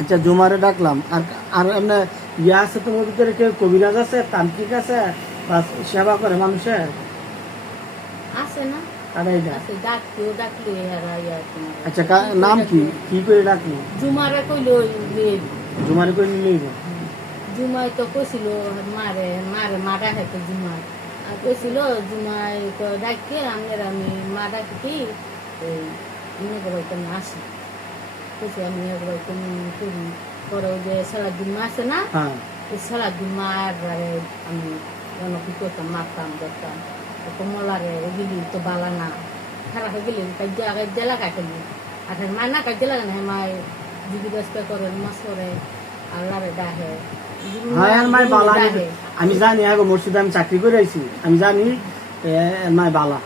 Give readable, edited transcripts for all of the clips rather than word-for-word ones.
আচ্ছা জুমারে ডাকলাম। আর এমনি ইয়ে আছে তোমার ভিতরে কেউ কবিরাজ আছে, তান্ত্রিক আছে বা সেবা করে মানুষের আছে না? আচ্ছা নাম কি কি করে ডাকলো? জুমারে কইল জুমারে কই নিলেই জুমাই তো কইছিল মারে মারে মারা হেতে জুমাই আর কইছিল জুমাই তো ডাকে আমি মা ডাকি কি আমি আসি কইছি আমি করি পরে ওই যে সালাদিন মা আছে না, ওই সালাদিন মার আমি কি করতাম, মারতাম করতাম কমলারে ওগুলি তো বালা না খারাপ হয়ে গেলি কাজে লাগাই ফেলি আর মা না কাজে লাগা না মায় দিদি ব্যস্তা করে মাছ করে আল্লাহরে ডাহে। আমি জানি মসজিদে আমি চাকরি করে আইছি, আমি জানি মায় বালা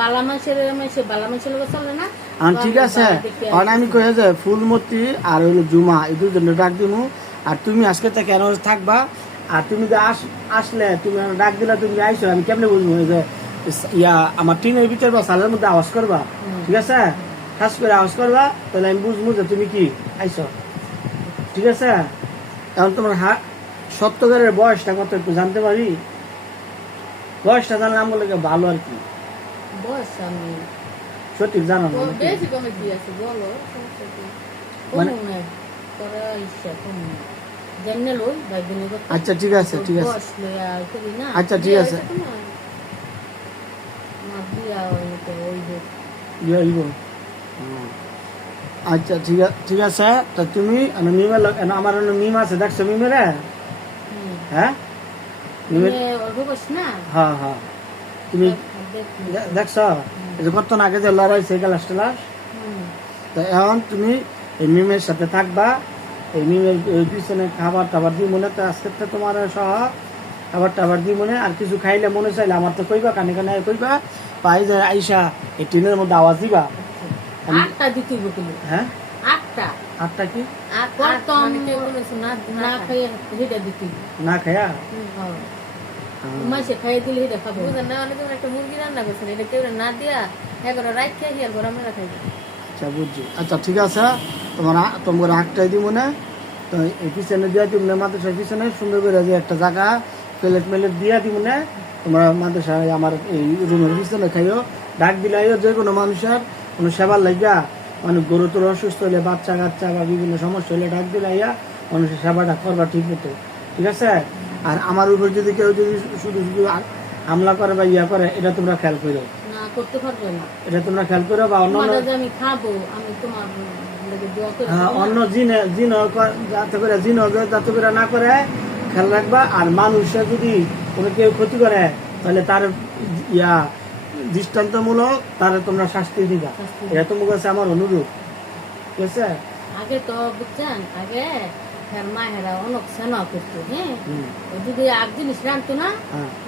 বালা মানুষের বালা মানুষের লোক চলে না। ঠিক আছে আমি কয়ে যে ফুলমতি আর হইলো জুমা এই দুজনে ডাক দিমু। আর তুমি আজকে তো কেন থাকবা, আর তুমি যে আসলে তুমি ডাক দিলা তুমি আইসো, আমি কেমনে বুঝবো যে ইয়া আমার টিনের ভিতরে বা সালের মধ্যে আওয়াজ করবা, ঠিক আছে খাস করে আওয়াজ করবা, তাহলে আমি বুঝবো যে তুমি কি আইসো, ঠিক আছে। এখন তোমার সত্যকারের বয়সটা কত একটু জানতে পারি? বয়সটা জানলে আমার লাগে ভালো আর কি। বয়স আমি সঠিক জানো না বেশি কমে কি আছে বলো, আচ্ছা ঠিক আছে ঠিক আছে আচ্ছা ঠিক আছে আচ্ছা ঠিক আছে। তা তুমি আমার মিম আছে দেখছো মিমের? হ্যাঁ হ্যাঁ হ্যাঁ তুমি দেখছো কত আগে যে লড়াইছে ক্লাস টেলাস, তা এখন তুমি এই মিমের সাথে থাকবা, এই মিমের পিছনে খাবার টাবার দিই মনে, তো আজকে তোমার সহ খাবার টাবার দিই মনে, আর কিছু খাইলে মনে চাইলে আমার তো কইবা, কানে কানে কইবা, পাই যে আইসা এই টিনের মধ্যে আওয়াজ দিবা। হ্যাঁ আটটা কি না খাইয়া মাসে খাইয়ে দিলে এটা খাবো না, অনেক একটা মুরগি রান্না করছেন এটা কেউ না দিয়া এগারো রাত খেয়ে আর গরম মেলা খাইবে। আচ্ছা বুঝছি। আচ্ছা ঠিক আছে তোমার আটটাই দিব না, তো এই পিছনে দিয়া দিব না, মাদ্রাসার পিছনে সুন্দর করে যে একটা জায়গা প্লেট মেলেট দিয়া দিব না, তোমরা মাদ্রাসায় আমার এই রুমের পিছনে খাইও, ডাক দিলাইও যে কোনো মানুষের কোনো সেবার লাগিয়া, মানে গরু তোর অসুস্থ হলে বাচ্চা কাচ্চা বা বিভিন্ন সমস্যা হলে ডাক দিলাইয়া মানুষের সেবাটা করবা ঠিক মতো, ঠিক আছে। আর আমার উপর যদি কেউ যদি শুধু শুধু হামলা করে বা ইয়া করে, এটা তোমরা খেয়াল করো, করতে পারবে না এটা তোমরা খেয়াল করো। বা অন্য আমি খাবো আমি তোমার অন্য যাতে করে না করে খেয়াল রাখবা। আর মানুষের যদি কোনো কেউ ক্ষতি করে তাহলে তার ইয়া দৃষ্টান্তমূলক তারে তোমরা শাস্তি দিবা, এটা তোমার কাছে আমার অনুরোধ, ঠিক আছে। আগে তো বুঝছেন আগে মায়েরা অনেক সেনা করতো, হ্যাঁ যদি আগ জিনিস রানতো না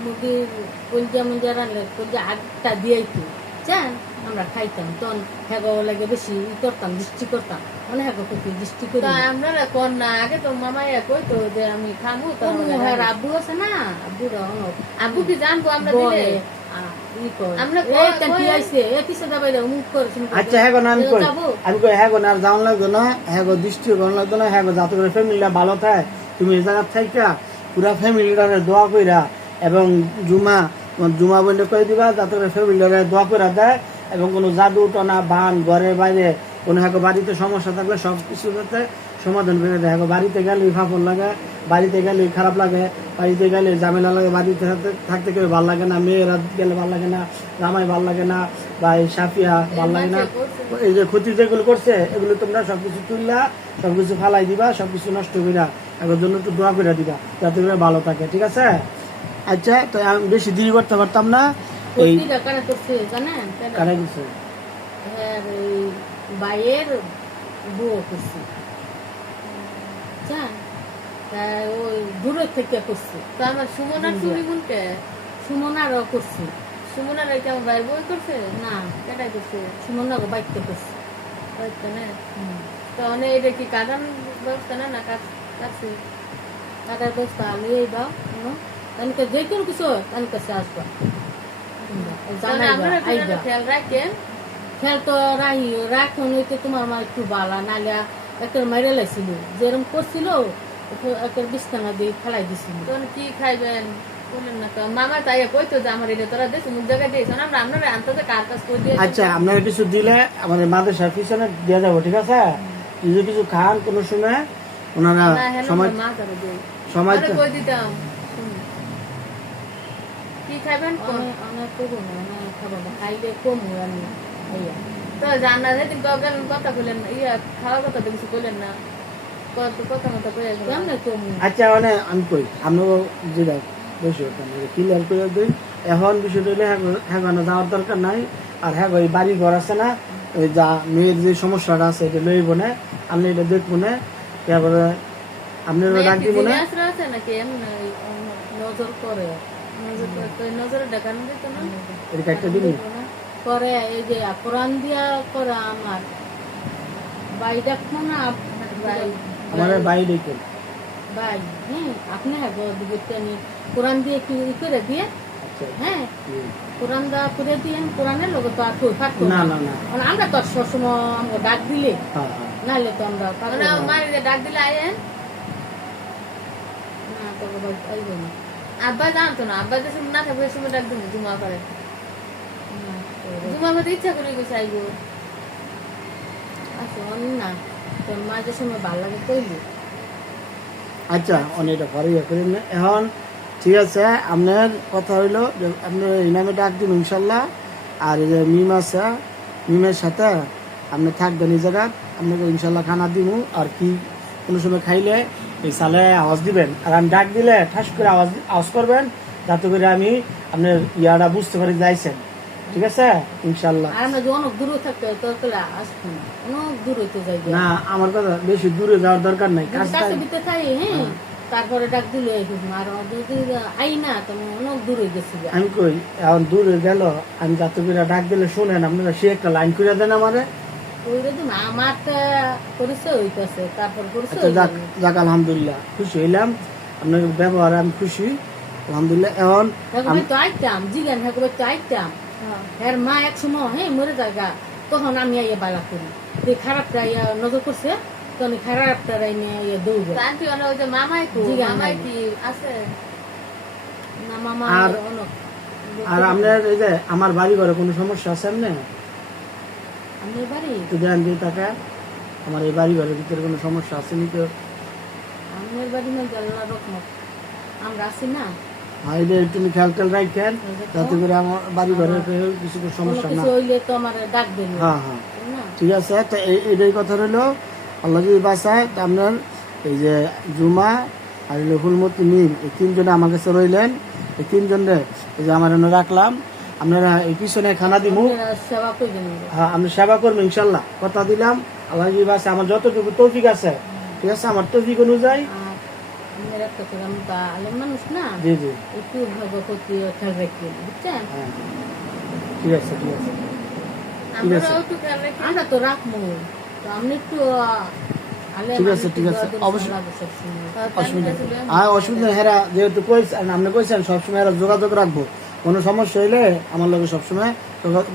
মুরগির কলজা মঞ্জা রানলে কলজা আগটা দিয়েইতো বুঝছেন, আমরা খাইতাম তখন হ্যাগো লাগে বেশি করতাম দৃষ্টি করতাম, মানে হ্যাগো করতে দৃষ্টি করি আমরা কর না। আগে তো মামাই কইতো যে আমি খামু তো আব্বু আছে না, আব্বুরা অনেক আব্বু কি জানবো আমরা দিলে আচ্ছা হ্যাঁ না আমি কই হ্যাঁ না যাওয়ান লাগতো না, হ্যাঁ দৃষ্টি করানো লাগতো না, হ্যাঁ যাতে করে ফ্যামিলিটা ভালো থাকে, তুমি এই জায়গা থাইকা পুরা ফ্যামিলিটারে দোয়া কইরা এবং জুমা বলে কই দিবা যাতে করে ফ্যামিলিটারে দোয়া কইরা দেয়, এবং কোনো জাদু টনা বান ঘরের বাইরে কোনো হ্যাঁ বাড়িতে সমস্যা থাকলে সব কিছু যাতে সমাধান করে দেয়। বাড়িতে গেলে ফাফর লাগে, বাড়িতে গেলে খারাপ লাগে, বাড়িতে গেলে ঝামেলা লাগে, বাড়িতে থাকতে কেউ ভালো লাগে না, মেয়েরা গেলে ভালো লাগে না, জামাই ভালো লাগে না, বা এই সাফিয়া ভালো লাগে না, এই যে ক্ষতি যেগুলো করছে এগুলো তোমরা সবকিছু তুললা, সবকিছু ফালাই দিবা, সবকিছু নষ্ট করিয়া এগুলোর জন্য একটু দোয়া করে দিবা যাতে করে ভালো থাকে, ঠিক আছে। আচ্ছা তো আমি বেশি দেরি করতে পারতাম না। এই কারা দিচ্ছে বাইয়ের বউ করছে ওই দূরের থেকে করছে, তো আমার সুমনার চুরি বলতে সুমনারও করছে, সুমনার এটা আমার ভাইয়ের বই করছে না, এটাই করছে সুমনারও বাইকতে করছে বাইকতে না। তাহলে এটা কি কাটান ব্যবস্থা না কাটছি কাটার ব্যবস্থা আমি এই দাও তাহলে যে কোনো কিছু তাহলে কাছে আসবা, আমরা খেয়াল রাখেন খেল তো রাখুন হইতে তোমার মা একটু বালা নাইলে একটা মাইরে লাইছিল যেরকম করছিল একটা বিছানা দিয়ে ফেলাই দিছিল। তখন কি খাইবেন বলেন না তো মামা তাই কইতো যে আমার এটা তোরা দেশ মুখ জায়গায় দিয়েছ আমরা আপনারা আনতে যে কার কাজ করে দিয়ে আচ্ছা আপনারা কিছু দিলে আমাদের মাদ্রাসার পিছনে দিয়ে যাবো, ঠিক আছে? যদি কিছু খান কোনো সময় ওনারা সময় মা করে দেই সময় আরে কই দিতাম কি খাইবেন কোন অনেক করবো না অনেক খাবো না খাইলে কম হয় আমি ইয়া তো জানা যেদিন গেলেন কথা বললেন ইয়া খাওয়ার কথা তো কিছু বললেন না কথা মতো কয়ে কেমনে কম আচ্ছা মানে আমি কই আপনারও যেটা বেশি হতাম ক্লিয়ার করে দিই। এখন বিষয়টা হলে হ্যাঁ যাওয়ার দরকার নাই। আর হ্যাঁ ওই বাড়ি ঘর আছে না, ওই যা মেয়ের যে সমস্যাটা আছে এটা লইব না, আমি এটা দেখবো না। তারপরে আপনার ডাক দিব না। আছে নাকি এমন নজর করে নজরে দেখানো যেত না এটা একটা দিন করে এই যে কোরআন দিয়া করে আমার ভাই দেখবো না ভাই আমার বাড়ি দেখুন ভাই হ্যাঁ আপনি হ্যাঁ কোরআন দিয়ে একটু ই করে দিয়ে হ্যাঁ কোরআন দেওয়া করে দিয়ে কোরআনের লোক তো আর থাকতো না না না না আমরা তো সবসময় আমরা ডাক দিলে হ্যাঁ নাহলে তো আমরা মায়ের ডাক দিলে আয়েন না তো আইব না আব্বা জানতো না আব্বা যে না থাকবে সময় ডাক দিন জুমা করে জুমা মধ্যে ইচ্ছা করে গেছে আইব আচ্ছা না তোর মা যে সময় ভালো লাগে কইলি আচ্ছা অনেকটা পরে ইয়ে করেন না এখন। ঠিক আছে আপনার কথা হইলো যে আপনার এই নামে ডাক দিন ইনশাল্লাহ। আর এই যে মিম আছে মিমের সাথে আপনি থাকবেন এই জায়গা, আপনাকে ইনশাল্লাহ খানা দিব। আর কি কোনো সময় খাইলে এই সালে আওয়াজ দিবেন, আর আমি ডাক দিলে ঠাস করে আওয়াজ করবেন যাতে করে আমি আপনার ইয়াটা বুঝতে পারি যাইছেন, ঠিক আছে ইনশাল্লাহ। আর আমরা যে অনেক দূরে থাকতে তোর পেলে আসবো না অনেক দূর হইতে যাই না আমার কথা বেশি দূরে যাওয়ার দরকার নাই, কাছে দিতে চাই হ্যাঁ তারপরে ডাক দিলে আর যদি আই না তুমি অনেক দূর হয়ে গেছি আমি কই এখন দূরে গেল আমি যাতে করে ডাক দিলে শুনেন আপনারা সে একটা লাইন করে দেন আমারে। ওই রকম আমার পরিচয় হইতেছে তারপর পরিচয় যাক আলহামদুলিল্লাহ খুশি হইলাম, আপনার ব্যবহারে আমি খুশি আলহামদুলিল্লাহ। এখন তো আইতাম জিগান হ্যাঁ তো আইতাম এর মা এক সময় হ্যাঁ মরে জায়গা তখন আমি আইয়া বালা করি যে খারাপটা ইয়া নজর করছে তখন খারাপটা ইয়ে দৌড়ে আন্টি ওই যে মামাই মামাই কি আছে না মামা অনেক আর আপনার এই যে আমার বাড়ি ঘরে কোনো সমস্যা আছে এমনি আপনার বাড়ি একটু দেন দিয়ে টাকা আমার এই বাড়ি ঘরের ভিতরে কোনো সমস্যা আছে নি তো? আপনার বাড়ি না আল্লাহ রহমত আমরা আছি না হ্যাঁ এই যে তুমি খেয়াল রাখেন যাতে করে আমার বাড়ি ঘরে কিছু সমস্যা না হইলে তো আমার ডাকবেন হ্যাঁ হ্যাঁ ঠিক আছে। তো এইটাই কথা রইলো, আল্লাহ যদি বাঁচায় তা আপনার এই যে জুমা আর হুলমতি মিম এই তিনজনে আমার কাছে রইলেন। এই তিনজনে এই যে আমার এনে রাখলাম, আপনারা এই পিছনে খানা দিব, সেবা করবেন হ্যাঁ আমি সেবা করবো ইনশাল্লাহ কথা দিলাম। আল্লাহ যদি বাঁচায় আমার যতটুকু তৌফিক আছে ঠিক আছে আমার তৌফিক অনুযায়ী আপনার একটা করে আমি তো আলেম মানুষ না জি জি একটু ভাবে ক্ষতি খেয়াল রাখবেন বুঝছেন হ্যাঁ ঠিক আছে ঠিক আছে আমরাও একটু খেয়াল রাখি আমরা তো রাখবো তো আপনি একটু ঠিক আছে ঠিক আছে অবশ্যই অসুবিধা আর অসুবিধা হেরা যেহেতু কইছেন আপনি কইছেন সবসময় এরা যোগাযোগ রাখবো, কোনো সমস্যা হইলে আমার লগে সবসময়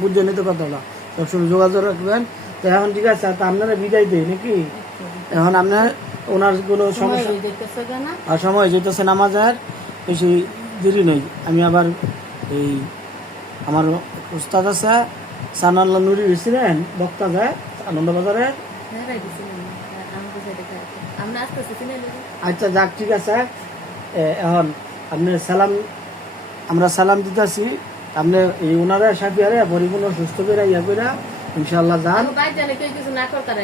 বুঝে নিতে কথা হলো সবসময় যোগাযোগ রাখবেন। তো এখন ঠিক আছে তা আপনারা বিদায় দিই নাকি? এখন আপনার ওনার কোনো সমস্যা আর সময় যেতেছে নামাজের বেশি দেরি নেই। আমি আবার এই আমার উস্তাদ আছে সানাল্লাহ নুরি ছিলেন বক্তা যায় আনন্দবাজারে। আচ্ছা যাক ঠিক আছে। এখন আপনি সালাম আমরা সালাম দিতেছি, আপনি এই ওনারা সাথে পরিপূর্ণ সুস্থ করে ইয়া করে ইনশাল্লাহ যান,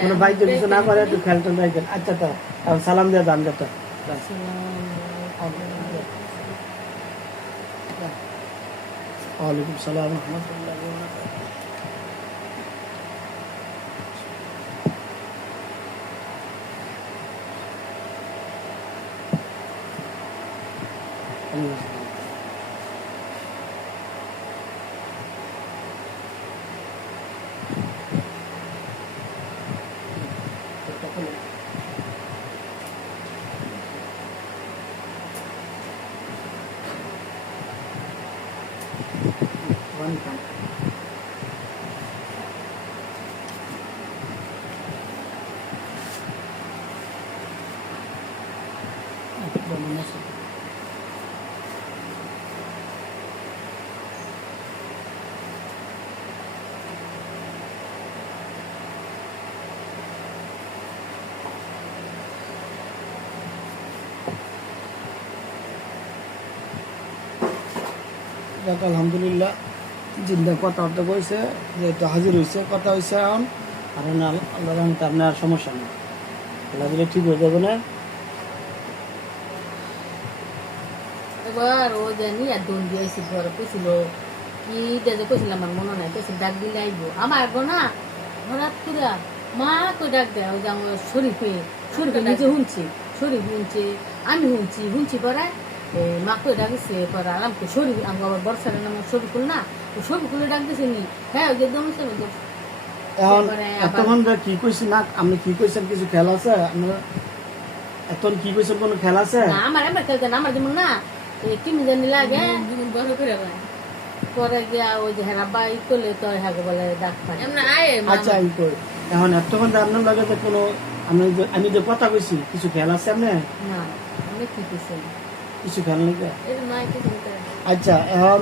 কোনো বাইক কিছু না করে একটু খেয়াল টেল রাখেন। আচ্ছা তো সালাম দিয়ে যান যাতে। ওয়ালাইকুম সালাম রহমতুল্লাহ। কেমন আছে? যাক আলহামদুলিল্লাহ জিন্দা কথাবার্তা কইছে যেহেতু হাজির হয়েছে কথা হয়েছে এখন আর না আল্লাহ রহমতে আপনার আর সমস্যা নেই আল্লাহ দিলে ঠিক হয়ে যাবে না এবার ও জানি আর দোন দিয়েছি ঘরে কইছিল কি যে কইছিল আমার মনে নাই কইছিল ডাক দিলে আইবো আমার গো না হঠাৎ করে মা কই ডাক দেয় ওই যে আমার শরীফে নিজে শুনছি আমি শুনছি পরে মা কই ডাকছে পরে আরামকে শরীফ আমার আবার বর্ষার নাম শরীফুল না ও শরীফুলে ডাক দিছে নি হ্যাঁ ওই যে দমছে এখন এতক্ষণ কি কইছি না আপনি কি কইছেন কিছু খেলা আছে আপনার এখন কি কইছেন কোনো খেলা আছে না আমার খেলতে না আমার যেমন না টিম জানি লাগে বড় করে ভাই পরে গিয়া ওই যে হেরাবা ই করলে তো হ্যাঁ বলে ডাক পাই এমন আয় আচ্ছা এই কই এখন এতক্ষণ আপনার লাগে যে কোনো আমি যে কথা কইছি কিছু খেলা আছে আপনি না আমি কি কইছি কিছু খেলা নাকি এর নয় কিছু করে আচ্ছা এখন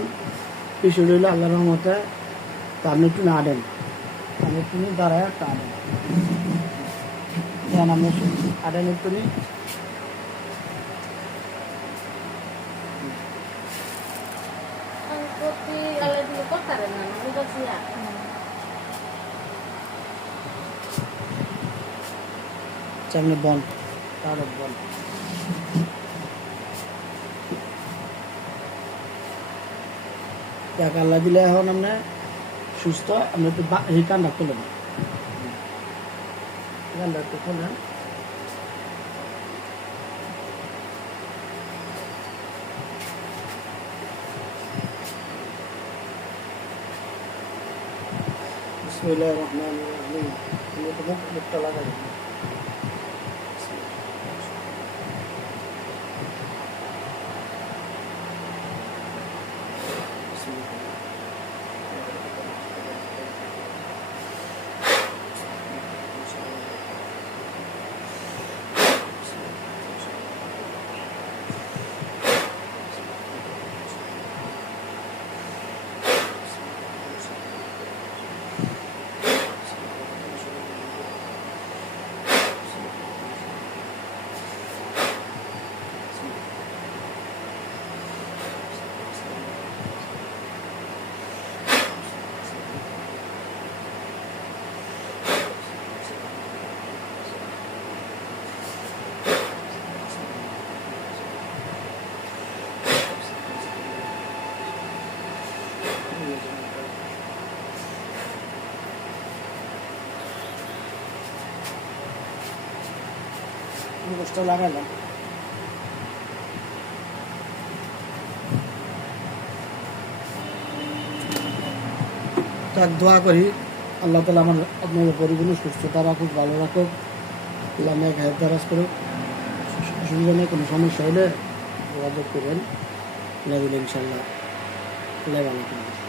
কিছু রইল আল্লাহ রহমতে তা আপনি একটু না দেন আমি তুমি দাঁড়ায় একটা আদেন দেন আমি আদেন একটু নি প্রতি আল্লাহ দিলে করতারে না আমি বলছি না সামনে বন তাহলে বন যাক আল্লাহ দিলে এখন আপনি সুস্থ আপনি একটু এই কান্না খুলে না কান্না একটু খুলেন বিসমিল্লাহির রহমানির রহিম আমি তো মুখটা লাগাই মুখটা লাগালাম তাক দোয়া করি আল্লাহ তালা আমার আপনাদের পরিপূর্ণ সুস্থতা রাখুক ভালো রাখুক আল্লাহ মেয়ে ঘায়ের দারাজ করুক অসুবিধা নেই কোনো সমস্যা হলে যোগাযোগ করবেন ইনশাল্লাহ আল্লাহ ভালো করবেন